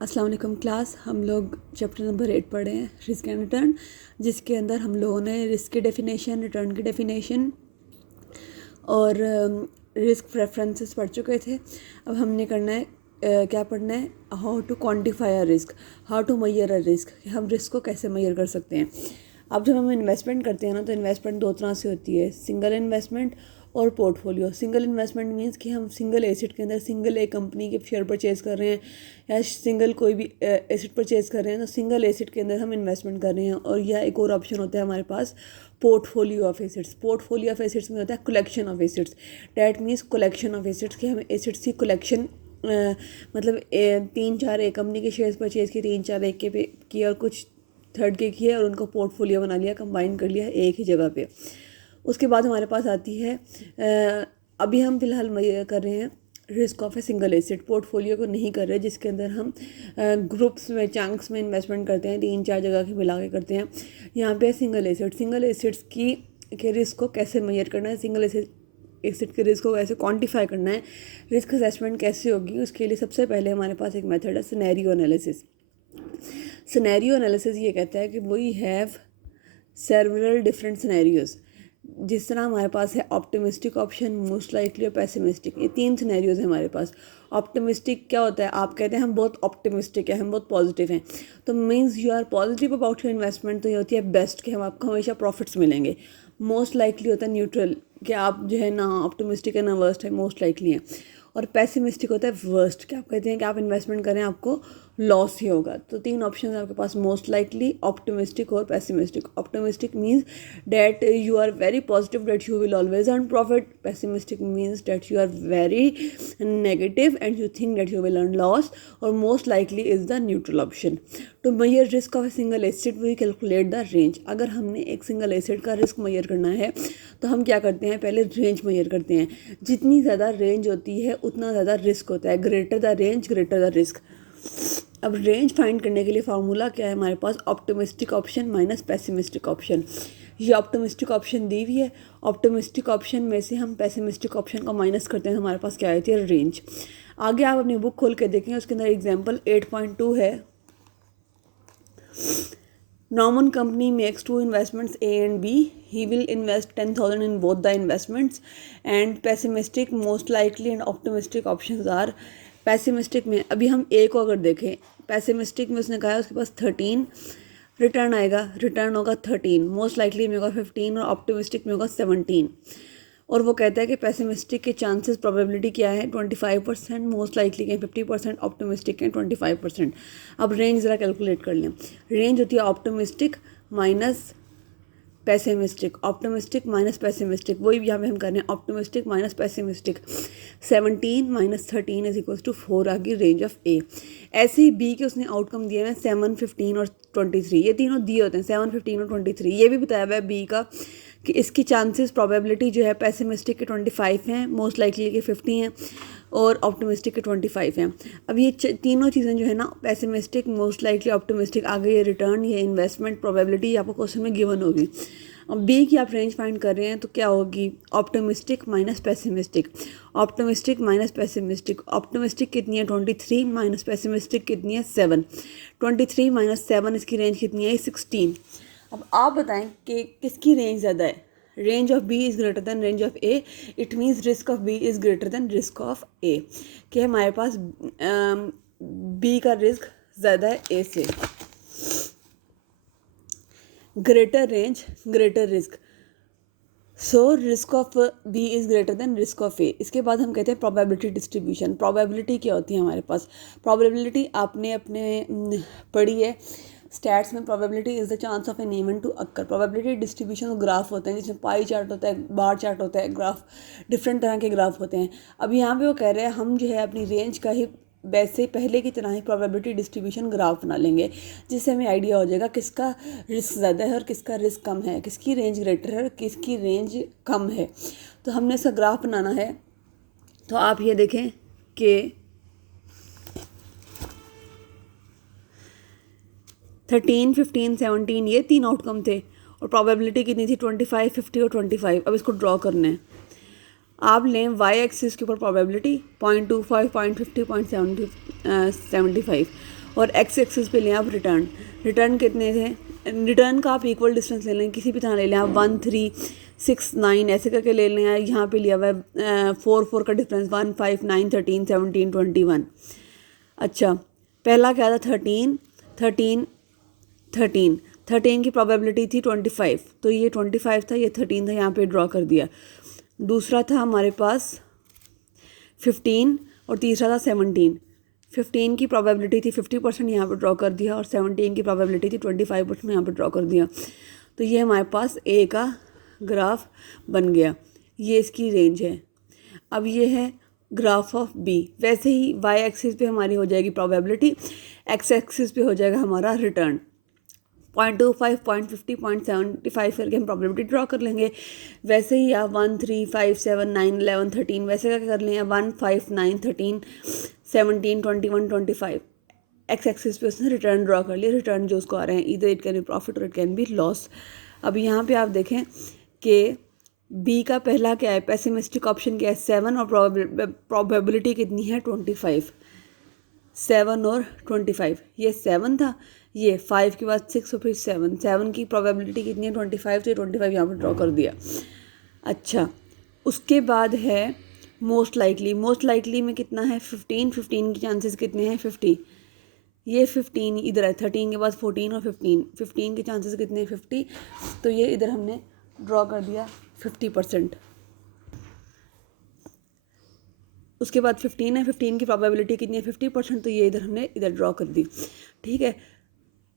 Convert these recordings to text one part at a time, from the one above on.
अस्सलाम वालेकुम क्लास। हम लोग चैप्टर नंबर 8 पढ़े हैं, रिस्क एंड रिटर्न, जिसके अंदर हम लोगों ने रिस्क की डेफिनेशन, रिटर्न की डेफिनेशन और रिस्क प्रेफरेंसेस पढ़ चुके थे। अब हमने करना है क्या पढ़ना है, how to quantify a risk, how to measure a risk, हम रिस्क को कैसे मैयर कर सकते हैं। अब जब हम इन्वेस्टमेंट करते हैं ना, तो इन्वेस्टमेंट दो तरह से होती है, सिंगल इन्वेस्टमेंट और पोर्टफोलियो। सिंगल इन्वेस्टमेंट मींस कि हम सिंगल एसेट के अंदर सिंगल एक कंपनी के शेयर परचेज कर रहे हैं या सिंगल कोई भी एसेट परचेज कर रहे हैं, तो सिंगल एसेट के अंदर हम इन्वेस्टमेंट कर रहे हैं। और यह एक और ऑप्शन होता है हमारे पास, portfolio of assets. Portfolio of assets में होता है collection of assets, that means collection of assets, कि हम एसेट्स की कलेक्शन मतलब 3-4 एक कंपनी के शेयर्स परचेज किए, 3-4 एक के पे किए और कुछ थर्ड के किए और उनको पोर्टफोलियो बना लिया, कंबाइन कर लिया एक ही जगह पे। उसके बाद हमारे पास आती है अभी हम फिलहाल कर रहे हैं risk of a single asset, portfolio को नहीं कर रहे, जिसके अंदर हम ग्रुप्स में, चंक्स में इन्वेस्टमेंट करते हैं, 3-4 जगह के मिला के करते हैं। यहाँ पे सिंगल एसेट, सिंगल एसेट्स की के रिस्क को कैसे मेजर करना है, सिंगल एसेट के रिस्क को कैसे क्वांटिफाई करना है, रिस्क असेसमेंट कैसे होगी, उसके लिए सबसे पहले हमारे पास एक मेथड है, सिनेरियो एनालिसिस। सिनेरियो एनालिसिस ये कहता है कि we have several different scenarios. जिस तरह हमारे पास है ऑप्टिमिस्टिक ऑप्शन, मोस्ट लाइकली और पेसिमिस्टिक, ये 3 सिनेरियोज हैं हमारे पास। ऑप्टिमिस्टिक क्या होता है, आप कहते हैं हम बहुत ऑप्टिमिस्टिक है, हम बहुत पॉजिटिव हैं, तो means you are positive about your investment, तो ये होती है बेस्ट, कि हम आपको हमेशा प्रॉफिट्स मिलेंगे। मोस्ट लाइकली होता है न्यूट्रल, कि आप जो है ना ऑप्टिमिस्टिक है ना वर्स्ट है, मोस्ट लाइकली है। और पेसिमिस्टिक होता है वर्स्ट, कि आप कहते हैं कि आप इन्वेस्टमेंट करें आपको लॉस ही होगा। तो 3 ऑप्शन है आपके पास, मोस्ट लाइकली, ऑप्टिमिस्टिक और pessimistic. Optimistic means that you are very positive that you will always earn profit, pessimistic means that you are very negative and you think that you will earn loss, और most likely is the neutral option. To measure risk of a single asset we calculate the range. अगर हमने एक single asset का risk measure करना है तो हम क्या करते हैं, पहले रेंज मेजर करते हैं। जितनी ज़्यादा रेंज होती है उतना ज़्यादा रिस्क होता है, greater the range greater the risk. अब रेंज फाइंड करने के लिए फार्मूला क्या है हमारे पास, optimistic option minus pessimistic option. ये ऑप्टिमिस्टिक ऑप्शन दी हुई है, ऑप्टिमिस्टिक ऑप्शन में से हम पेसिमिस्टिक ऑप्शन को माइनस करते हैं, हमारे पास क्या आती है, रेंज। आगे आप अपनी बुक खोल के देखें, उसके अंदर एग्जाम्पल 8.2 है। Norman company makes 2 investments A and B. He will invest 10,000 in both the investments. And pessimistic, most likely and optimistic options are. Pessimistic में अभी हम A को अगर देखें, pessimistic में उसने कहा है उसके पास 13 रिटर्न आएगा, रिटर्न होगा 13, मोस्ट लाइकली में होगा 15 और ऑप्टिमिस्टिक में होगा 17। और वो कहता है कि पेसिमिस्टिक के चांसेस प्रोबेबिलिटी क्या है, 25%, मोस्ट लाइकली के 50%, ऑप्टिमिस्टिक के 25%। अब रेंज ज़रा कैलकुलेट कर लें। रेंज होती है optimistic minus pessimistic, optimistic minus pessimistic, वही यहाँ पे हम कर रहे हैं, optimistic minus pessimistic. 17 minus 13 is equals to 4 आ गई रेंज ऑफ ए। ऐसे ही बी के उसने आउटकम दिए हैं 7, 15 और 23, ये तीनों दिए होते हैं 7, 15 और 23। ये भी बताया हुआ है बी का कि इसकी चांसेस प्रोबेबिलिटी जो है पेसिमिस्टिक के 25 हैं, मोस्ट लाइकली के 50 हैं और ऑप्टिमिस्टिक के 25 हैं। अब ये तीनों चीज़ें जो है ना, पेसिमिस्टिक, मोस्ट लाइकली, ऑप्टिमिस्टिक, आगे ये रिटर्न, ये इन्वेस्टमेंट प्रोबेबिलिटी आपको क्वेश्चन में गिवन होगी। अब बी की आप रेंज फाइंड कर रहे हैं तो क्या होगी, optimistic minus pessimistic, optimistic minus pessimistic. Optimistic कितनी है 23 माइनस पेसिमिस्टिक कितनी है 7, 23 माइनस 7 इसकी रेंज कितनी है 16। अब आप बताएं कि किसकी रेंज ज़्यादा है, range of B is greater than range of A, it means risk of B is greater than risk of A, कि हमारे पास बी का रिस्क ज़्यादा है ए से। Greater range greater risk, so risk of B is greater than risk of A. इसके बाद हम कहते हैं प्रोबेबिलिटी डिस्ट्रीब्यूशन। प्रोबेबिलिटी क्या होती है हमारे पास, प्रोबेबिलिटी आपने अपने पढ़ी है स्टैट्स में, probability is the chance of an event to occur. Probability distribution graph होते हैं, जिसमें पाई चार्ट होता है, बार चार्ट होता है, ग्राफ डिफरेंट तरह के ग्राफ होते हैं। अब यहाँ पे वो कह रहे हैं हम जो है अपनी रेंज का ही वैसे पहले की तरह ही प्रोबेबिलिटी डिस्ट्रीब्यूशन ग्राफ बना लेंगे, जिससे हमें आइडिया हो जाएगा किसका रिस्क ज़्यादा है और किसका रिस्क कम है, किसकी रेंज ग्रेटर है और किसकी रेंज कम है। तो हमने इसका ग्राफ बनाना है। तो आप ये देखें कि 13, 15, 17 ये 3 आउटकम थे और प्रोबेबिलिटी कितनी थी 25, 50 और 25। अब इसको ड्रॉ करना है। आप लें वाई एक्सिस के ऊपर प्रोबेबिलिटी 0.25, 0.50, 0.75, और एक्स एक्सिस पे लें आप रिटर्न। रिटर्न कितने थे, रिटर्न का आप इक्वल डिस्टेंस ले लें, किसी भी तरह ले लें आप 1 3 6 9 ऐसे करके ले लें। यहाँ पे लिया हुआ है 4 4 का डिफरेंस 1 5 9 13 17 21। अच्छा पहला क्या था 13 13 13 13 की प्रोबेबिलिटी थी 25, तो ये 25 था, ये 13 था, यहाँ पे ड्रॉ कर दिया। दूसरा था हमारे पास 15 और तीसरा था 17। 15 की प्रोबेबिलिटी थी 50%, यहाँ पर ड्रॉ कर दिया, और 17 की प्रोबेबिलिटी थी 25%, यहाँ पर ड्रॉ कर दिया। तो ये हमारे पास ए का ग्राफ बन गया, ये इसकी रेंज है। अब ये है ग्राफ ऑफ बी। वैसे ही वाई एक्सिस पे हमारी हो जाएगी प्रोबेबिलिटी, एक्स एक्सिस पे हो जाएगा हमारा रिटर्न। 0.25 0.50 0.75 करके हम प्रोबेबिलिटी ड्रॉ कर लेंगे। वैसे ही आप 1 3 5 7 9 11 13 वैसे करके कर लें, 1 5 9 13 17 21 25 एक्स एक्सिस पे उसने रिटर्न ड्रॉ कर लिया। रिटर्न जो उसको आ रहे हैं इधर इट कैन बी प्रॉफिट और इट कैन बी लॉस। अब यहाँ पे आप देखें कि बी का पहला क्या है, पेसिमिस्टिक ऑप्शन क्या है 7, और प्रोबेबिलिटी कितनी है 25। 7 और 25, ये 7 था, ये 5 के बाद 6 और फिर 7, 7 की प्रोबेबिलिटी कितनी है 25, तो 25 यहाँ पर ड्रॉ कर दिया। अच्छा उसके बाद है मोस्ट लाइकली। मोस्ट लाइकली में कितना है 15, 15 की चांसेस कितने हैं 50, ये 15 इधर है, 13 के बाद 14 और 15, 15 के चांसेस कितने हैं 50, तो ये इधर हमने ड्रॉ कर दिया 50%। उसके बाद 15 है, 15 की प्रोबेबिलिटी कितनी है 50%, तो ये इधर हमने इधर ड्रॉ कर दी। ठीक है,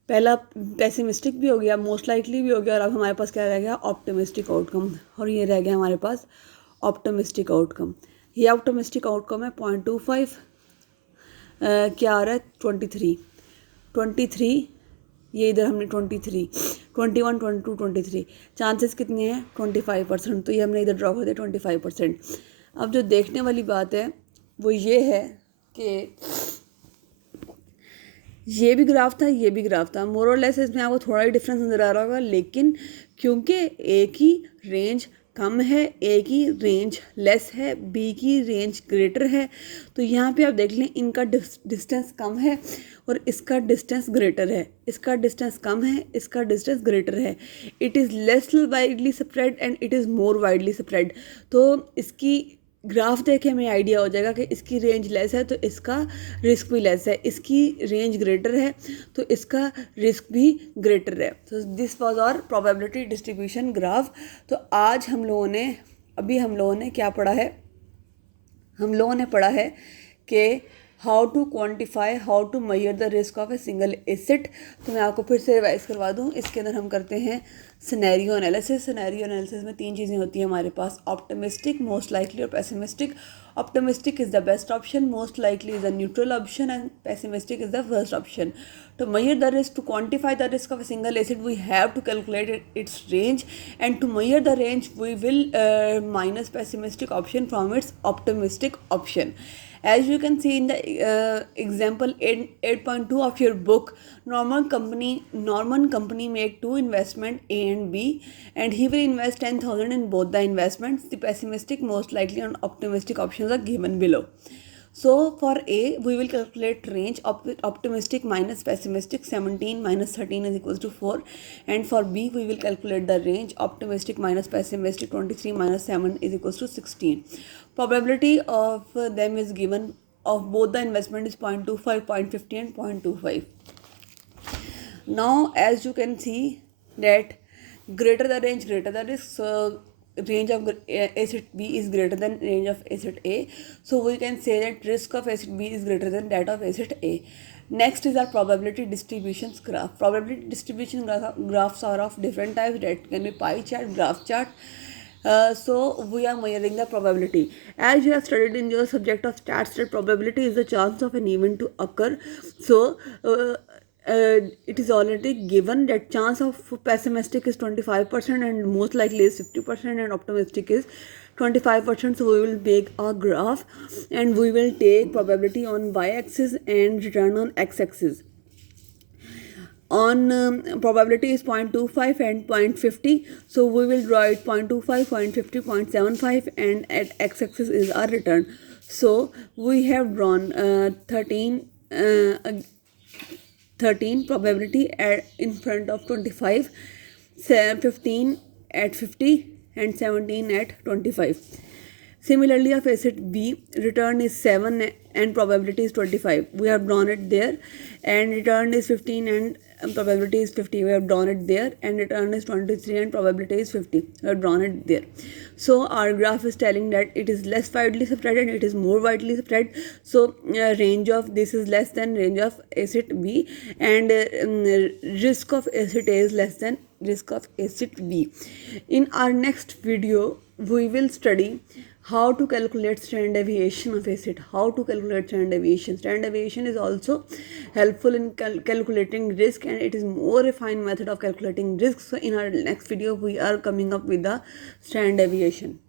पहला पेसिमिस्टिक भी हो गया, मोस्ट लाइकली भी हो गया, और अब हमारे पास क्या रह गया ऑप्टिमिस्टिक आउटकम, और ये रह गया हमारे पास ऑप्टिमिस्टिक आउटकम। ये ऑप्टिमिस्टिक आउटकम है 0.25, क्या आ रहा है 23 23, ये इधर हमने 23 21 22 23, चांसेस कितने हैं 25%, तो ये हमने इधर ड्रॉ कर दिया 25%। अब जो देखने वाली बात है वो ये है कि ये भी ग्राफ था, ये भी ग्राफ था, मोर और लेस इसमें आपको थोड़ा ही डिफरेंस नज़र आ रहा होगा, लेकिन क्योंकि ए की रेंज कम है, ए की रेंज लेस है, बी की रेंज ग्रेटर है, तो यहाँ पे आप देख लें इनका डिस्टेंस कम है और इसका डिस्टेंस ग्रेटर है, इसका डिस्टेंस कम है, इसका डिस्टेंस ग्रेटर है। It is less widely spread and it is more widely spread. तो इसकी ग्राफ देखे हमें आइडिया हो जाएगा कि इसकी रेंज लेस है तो इसका रिस्क भी लेस है, इसकी रेंज ग्रेटर है तो इसका रिस्क भी ग्रेटर है। तो this was our probability distribution graph. तो आज हम लोगों ने क्या पढ़ा है, हम लोगों ने पढ़ा है कि how to quantify, how to measure the risk of a single asset. तो मैं आपको फिर से रिवाइज करवा दूँ, इसके अंदर हम करते हैं सिनेरियो एनालिसिस। सिनेरियो एनालिसिस में 3 चीज़ें होती हैं हमारे पास, ऑप्टिमिस्टिक, मोस्ट लाइकली और pessimistic. Optimistic is the best option, most likely is the neutral option and pessimistic is the worst option. To measure the risk, to quantify the risk of a single asset, we have to calculate its range, and to measure the range, we will minus pessimistic option from its optimistic option. As you can see in the example 8.2 of your book, Norman company make 2 investment A and B, and he will invest 10,000 in both the investments. The pessimistic, most likely and optimistic options are given below. So for A, we will calculate range optimistic minus pessimistic, 17 minus 13 is equals to 4, and for B we will calculate the range optimistic minus pessimistic, 23 minus 7 is equals to 16. Probability of them is given, of both the investment is 0.25, 0.50 and 0.25. Now as you can see that greater the range, greater the risk. So range of asset B is greater than range of asset A, so we can say that risk of asset B is greater than that of asset A. Next is our probability distributions graph. Probability distribution graphs are of different types, that can be pie chart, graph chart. So we are measuring the probability. As you have studied in your subject of stats, that probability is the chance of an event to occur. So it is already given that chance of pessimistic is 25% and most likely is 50% and optimistic is 25%. So we will make a graph and we will take probability on y-axis and return on x-axis. On probability is 0.25 and 0.50, so we will draw it 0.25, 0.50, 0.75, and at x-axis is our return. So we have drawn 13 13 probability in front of 25, 15 at 50, and 17 at 25. Similarly, of acid B, return is 7 and probability is 25. We have drawn it there. And return is 15 and probability is 50. We have drawn it there. And return is 23 and probability is 50. We have drawn it there. So our graph is telling that it is less widely spread and it is more widely spread. So range of this is less than range of acid B, and risk of acid A is less than risk of acid B. In our next video, we will study how to calculate standard deviation of acid. How to calculate standard deviation. Standard deviation is also helpful in calculating risk, and it is more refined method of calculating risk. So in our next video, we are coming up with the standard deviation.